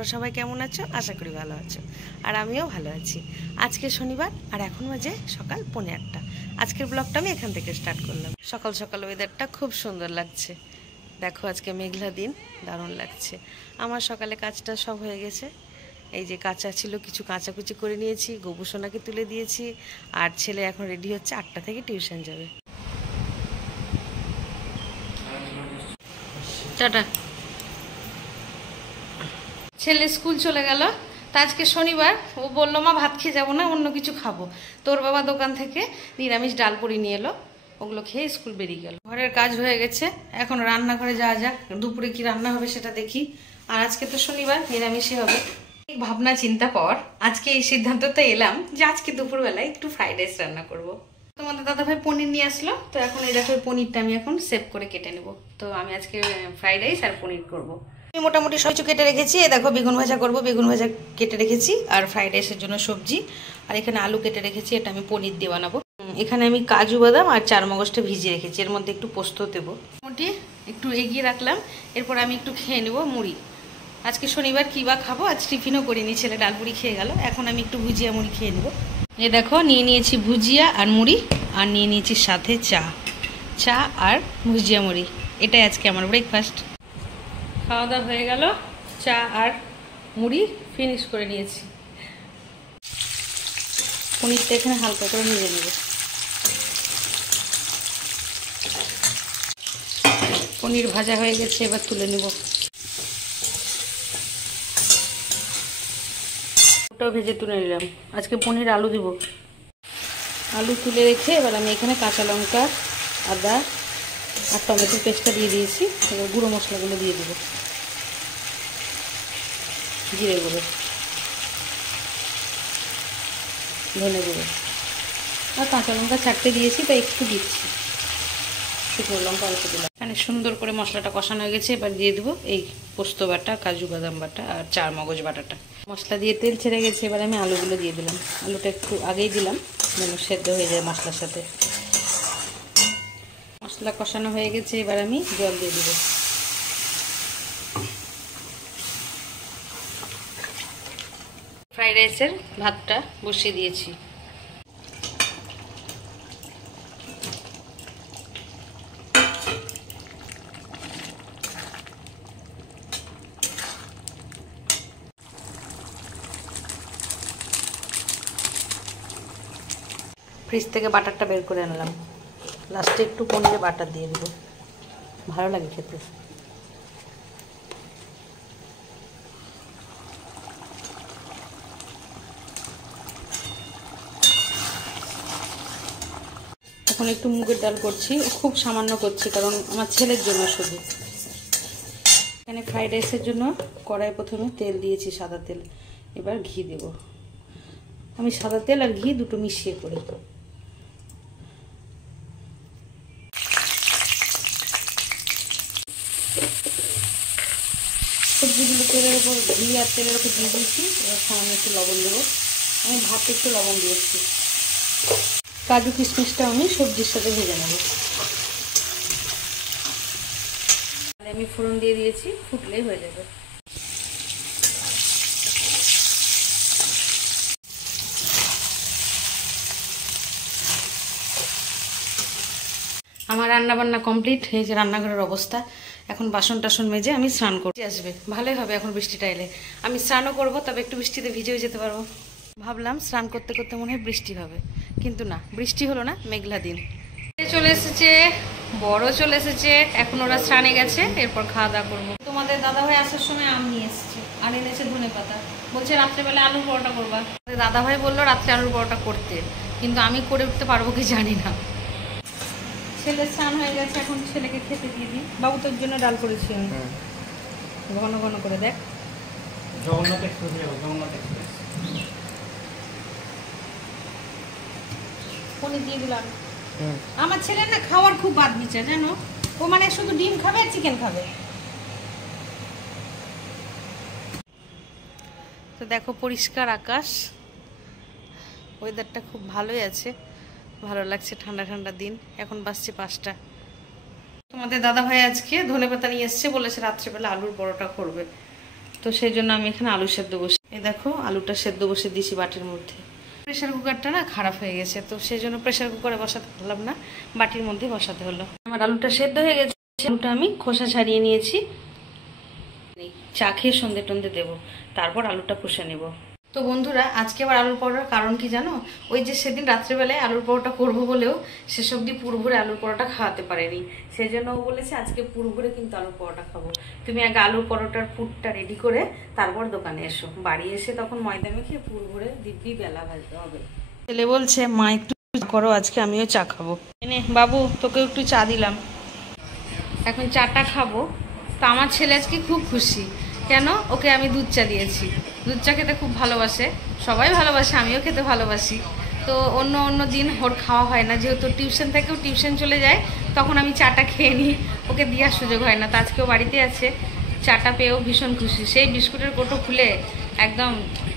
তোমরা সবাই কেমন আছো? আশা করি ভালো আছো, আর আমিও ভালো আছি। আজকে শনিবার আর এখন বাজে সকাল 8:45। আজকের ব্লগটা আমি এখান থেকে স্টার্ট করলাম। সকাল সকাল ওয়েদারটা খুব সুন্দর লাগছে। দেখো আজকে মেঘলা দিন, দারুণ লাগছে। আমার সকালে কাজটা সব হয়ে গেছে। এই যে কাঁচা ছিল, কিছু কাঁচাকুচি করে নিয়েছি, গোবুসোনাকে তুলে দিয়েছি, আর ছেলে এখন রেডি হচ্ছে, 8টা থেকে টিউশন যাবে। টাটা। ছেলে স্কুল চলে গেল। তা আজকে শনিবার, ও বললো মা ভাত খেয়ে যাবো না, অন্য কিছু খাবো। তোর বাবা দোকান থেকে নিরামিষ ডাল পুরি নিয়ে এলো, ওগুলো খেয়ে স্কুল বেরিয়ে গেল। ঘরের কাজ হয়ে গেছে, এখন রান্নাঘরে যাওয়া যাক, দুপুরে কি রান্না হবে সেটা দেখি। আর আজকে তো শনিবার, নিরামিষই হবে। ভাবনা চিন্তা পর আজকে এই সিদ্ধান্ততে এলাম যে আজকে দুপুরবেলায় একটু ফ্রাইড রাইস রান্না করব। তোমাদের দাদাভাই পনির নিয়ে আসলো, তো এখন এই দেখো পনিরটা আমি এখন সেভ করে কেটে নেব। তো আমি আজকে ফ্রাইড রাইস আর পনির করবো। আমি মোটামুটি সব কিছু কেটে রেখেছি। দেখো বেগুন ভাজা করব, বেগুন ভাজা কেটে রেখেছি, আর ফ্রাইড রাইসের জন্য সবজি। আর এখানে আলু কেটে রেখেছি, এটা আমি পনির দিয়ে বানাবো। এখানে আমি কাজু বাদাম আর চারমগজটা ভিজিয়ে রেখেছি, এর মধ্যে একটু পোস্ত দেবো। মোটামুটি একটু এগিয়ে রাখলাম। এরপর আমি একটু খেয়ে নেবো মুড়ি। আজকে শনিবার কী বা খাবো, আজ টিফিনও করিনি, ছেলে ডালপুরি খেয়ে গেল। এখন আমি একটু ভুজিয়া মুড়ি খেয়ে নেবো। এ দেখো নিয়ে নিয়েছি ভুজিয়া আর মুড়ি, আর নিয়ে নিয়েছি সাথে চা আর ভুজিয়া মুড়ি। এটাই আজকে আমার ব্রেকফাস্ট। খাওয়া দাওয়া হয়ে গেল, চা আর মুড়ি ফিনিশ করে নিয়েছি। পনিরটা এখানে হালকা করে নিয়ে নেব। পনির ভাজা হয়ে গেছে, এবার তুলে নেব। ওটাও ভেজে তুলে নিলাম। আজকে পনির আলু দিব। আলু তুলে রেখে এবার আমি এখানে কাঁচা লঙ্কা, আদা আর টমেটোর পেস্টটা দিয়ে দিয়েছি। এবার গুঁড়ো মশলাগুলো দিয়ে দেবো। জিরে গুঁড়ো, ধনে গুঁড়ো আর কাঁচা লঙ্কা চারটে দিয়েছি, তাই একটু দিচ্ছি। শুকনো লঙ্কা অল্প দিলাম। এখানে সুন্দর করে মশলাটা কষানো হয়ে গেছে, এবার দিয়ে দেবো এই পোস্ত বাটা, কাজু বাদাম বাটা আর চারমগজ বাটাটা। মশলা দিয়ে তেল ছেড়ে গেছে, এবার আমি আলুগুলো দিয়ে দিলাম। আলুটা একটু আগেই দিলাম যেন সেদ্ধ হয়ে যায় মশলার সাথে। মশলা কষানো হয়ে গেছে, এবার আমি জল দিয়ে দেবো। ফ্রাইড রাইসের ভাতটা বসিয়ে দিয়েছি। ফ্রিজ থেকে বাটারটা বের করে আনলাম। লাস্টে একটু পনিরে বাটার দিয়ে দেবো, ভালো লাগে খেতে। এখন একটু মুগের ডাল করছি, খুব সামান্য করছি কারণ আমার ছেলের জন্য শুধু। এখানে ফ্রাইড রাইসের জন্য কড়াই প্রথমে তেল দিয়েছি, সাদা তেল। এবার ঘি দেব। আমি সাদা তেল আর ঘি দুটো মিশিয়ে করি। সবজিগুলো তেলের উপর, ঘি আর তেলের উপর দিয়ে দিয়েছি। এবার সামান্য একটু লবণ দেবো। আমি ভাতে একটু লবণ দিয়েছি। কাজু কিশমিশটা আমি সবজির সাথে ভেজে নেব। আমি ফোড়ন দিয়ে দিয়েছি, ফুটলেই হয়ে যাবে। আমার রান্না বান্না কমপ্লিট। এই যে রান্নাঘরের অবস্থা। এখন বাসন টাসন মেজে আমি স্নান করতে আসবে, ভালোই হবে এখন বৃষ্টিটা এলে। আমি স্নানও করবো, তবে একটু বৃষ্টিতে ভিজেও যেতে পারবো। ভাবলাম স্নান করতে করতে মনে হয় বৃষ্টি হবে, কিন্তু না, বৃষ্টি হলো না, মেঘলা দিন। চলে এসেছে, বড় চলে এসেছে। এখন ওরা স্নানে গেছে, এরপর খাওয়া দাওয়া করবো। তোমাদের দাদাভাই আসার সময় আম নিয়ে এসেছে, আর এনেছে ধনেপাতা। বলছে রাত্রেবেলা আলুর পরোটা করবা। দাদাভাই বললো রাত্রে আলুর পরোটা করতে, কিন্তু আমি করে উঠতে পারবো কি জানি না। ছেলে স্নান হয়ে গেছে, এখন ছেলেকে খেতে দিয়ে দিই। বাবু তোর জন্য ডাল করেছি আমি, ঘন ঘন করে দেখ। পনির দিয়ে দিলাম। আমার ছেলে না খাওয়ার খুব বাদ বিচার জানো, ও মানে শুধু ডিম খাবে আর চিকেন খাবে। তো দেখো পরিষ্কার আকাশ, ওয়েদারটা খুব ভালোই আছে, ভালো লাগছে, ঠান্ডা ঠান্ডা দিন। এখন বাজছে 5টা। তোমাদের দাদা ভাই আজকে ধনেপাতা নিয়ে এসছে, বলেছে রাত্রেবেলা আলুর পরোটা করবে। তো সেই জন্য আমি এখানে আলু সেদ্ধ বসে, এই দেখো আলুটা সেদ্ধ বসে দিয়েছি বাটির মধ্যে। প্রেশার কুকারটা না খারাপ হয়ে গেছে, তো সেই জন্য প্রেশার কুকারে বসাতে পারলাম না, বাটির মধ্যে বসাতে হলো। আমার আলুটা সেদ্ধ হয়ে গেছে, আলুটা আমি খোসা ছাড়িয়ে নিয়েছি। চা খেয়ে সন্ধে টন্ধে দেবো, তারপর আলুটা কষে নেব। তো বন্ধুরা, আজকে আবার আলুর পরোটার কারণ কি জানো? ওই যে সেদিন রাত্রেবেলায় আলুর পরোটা করবো বলেও শেষ অবধি পুরোপুরে আলুর পরোটা খাওয়াতে পারেনি, সেই জন্য ও বলেছে আজকে পুরোপুরে কিন্তু আলুর পরোটা খাবো। তুমি আগে আলুর পরোটার পুরটা রেডি করে তারপর দোকানে এসো, বাড়ি এসে তখন ময়দা মেখে পুরোপুরে দিব্যি বেলা ভাজতে হবে। ছেলে বলছে মা একটু করো, আজকে আমিও চা খাবো। এনে বাবু, তোকেও একটু চা দিলাম, এখন চাটা খাবো। তো আমার ছেলে আজকে খুব খুশি, কেন? ওকে আমি দুধ চা দিয়েছি। দুধ চা খেতে খুব ভালোবাসে, সবাই ভালোবাসে, আমিও খেতে ভালোবাসি। তো অন্য দিন ওর খাওয়া হয় না, যেহেতু টিউশন চলে যায়, তখন আমি চাটা খেয়ে নিই, ওকে দেওয়ার সুযোগ হয় না। তো আজকেও বাড়িতে আছে, চাটা পেয়েও ভীষণ খুশি, সেই বিস্কুটের কোটো খুলে একদম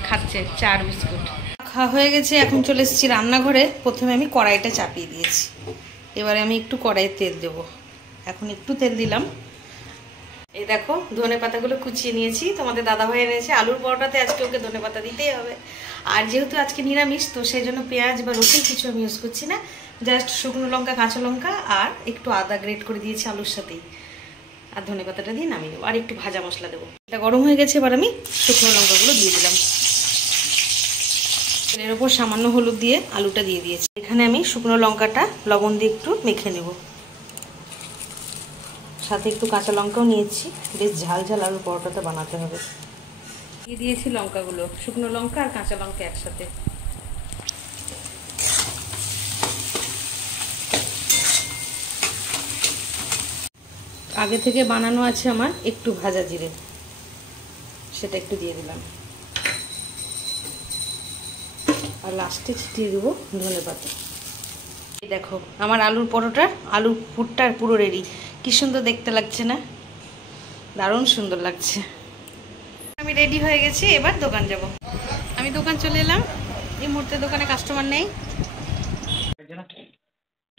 খাচ্ছে চা আর বিস্কুট। খাওয়া হয়ে গেছে, এখন চলে এসেছি রান্নাঘরে। প্রথমে আমি কড়াইটা চাপিয়ে দিয়েছি, এবারে আমি একটু কড়াইয়ে তেল দেবো। এখন একটু তেল দিলাম। এই দেখো ধনে পাতাগুলো কুচিয়ে নিয়েছি, তোমাদের দাদাভাই এনেছে। আলুর পরোটাতে আজকে ওকে ধনে পাতা দিতেই হবে, আর যেহেতু আজকে নিরামিষ, তো সেই জন্য পেঁয়াজ বা রসুন কিছু আমি ইউজ করছি না, জাস্ট শুকনো লঙ্কা, কাঁচা লঙ্কা আর একটু আদা গ্রেট করে দিয়েছি আলুর সাথেই, আর ধনে পাতাটা দিয়ে নামিয়ে দেবো, আর একটু ভাজা মশলা দেবো। এটা গরম হয়ে গেছে, এবার আমি শুকনো লঙ্কাগুলো দিয়ে দিলাম। এর ওপর সামান্য হলুদ দিয়ে আলুটা দিয়ে দিয়েছি। এখানে আমি শুকনো লঙ্কাটা লবণ দিয়ে একটু মেখে নেব, সাথে একটু কাঁচা লঙ্কাও নিয়েছি, বেশ ঝাল ঝাল আলুর পরোটাতে বানাতে হবে। দিয়ে দিয়েছি লঙ্কাগুলো, শুকনো লঙ্কা আর কাঁচা লঙ্কা একসাথে। আগে থেকে বানানো আছে আমার একটু ভাজা জিরে, সেটা একটু দিয়ে দিলাম, আর লাস্টে ছিটিয়ে দেবো ধনে পাতা। এই দেখো আমার আলুর পরোটার আলুর পুরটা পুরো রেডি। কি সুন্দর দেখতে লাগছে না? দারুণ সুন্দর লাগছে। আমি রেডি হয়ে গেছি, এবার দোকান যাব। আমি দোকান চলে এলাম, এই মুহূর্তে দোকানে কাস্টমার নেই,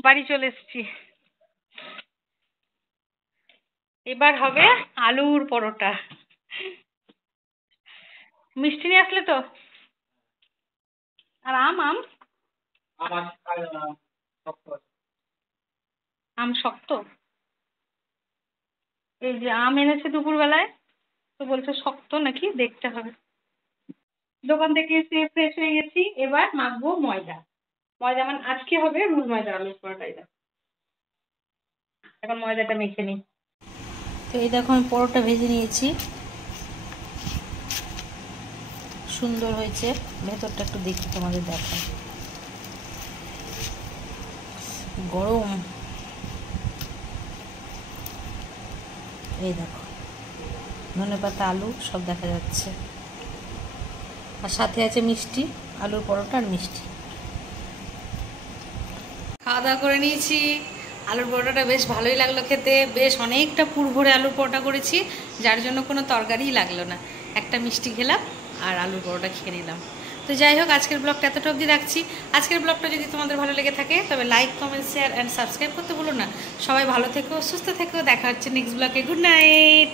বাড়ি চলে এসেছি। এবার হবে আলুর পরোটা। মিষ্টি নিয়ে আসলে তো, আর আম আম আম শক্ত। এই যে আম এনেছে দুপুরবেলায়, তো বলছে শক্ত নাকি, দেখতে হবে। দোকান থেকে এসে ফ্রেশ হয়ে গেছি, এবার মাখবো ময়দা। ময়দা মানে আজকে হবে রুল ময়দা আলুর পরোটা। এখন ময়দাটা মেখে নিই। তো এই দেখো আমি পরোটা ভেজে নিয়েছি, সুন্দর হয়েছে। ভেতরটা একটু দেখি তোমাদের দেখাই, গরম। এই দেখো ধনেপাতা আলু সব দেখা যাচ্ছে, আর সাথে আছে মিষ্টি, আলুর পরোটা আর মিষ্টি। খাওয়া দাওয়া করে নিয়েছি। আলুর পরোটাটা বেশ ভালোই লাগলো খেতে, বেশ অনেকটা পুর ভরে আলুর পরোটা করেছি, যার জন্য কোনো তরকারিই লাগলো না। একটা মিষ্টি খেলাম আর আলুর পরোটা খেয়ে নিলাম। তো যাই হোক, আজকের ব্লগটা এতটা অবধি রাখছি। আজকের ব্লগটা যদি তোমাদের ভালো লেগে থাকে তবে like, comment, share and subscribe করতে ভুলো না। সবাই ভালো থেকো, সুস্থ থেকো, দেখা হচ্ছে নেক্সট ব্লগে। Good night.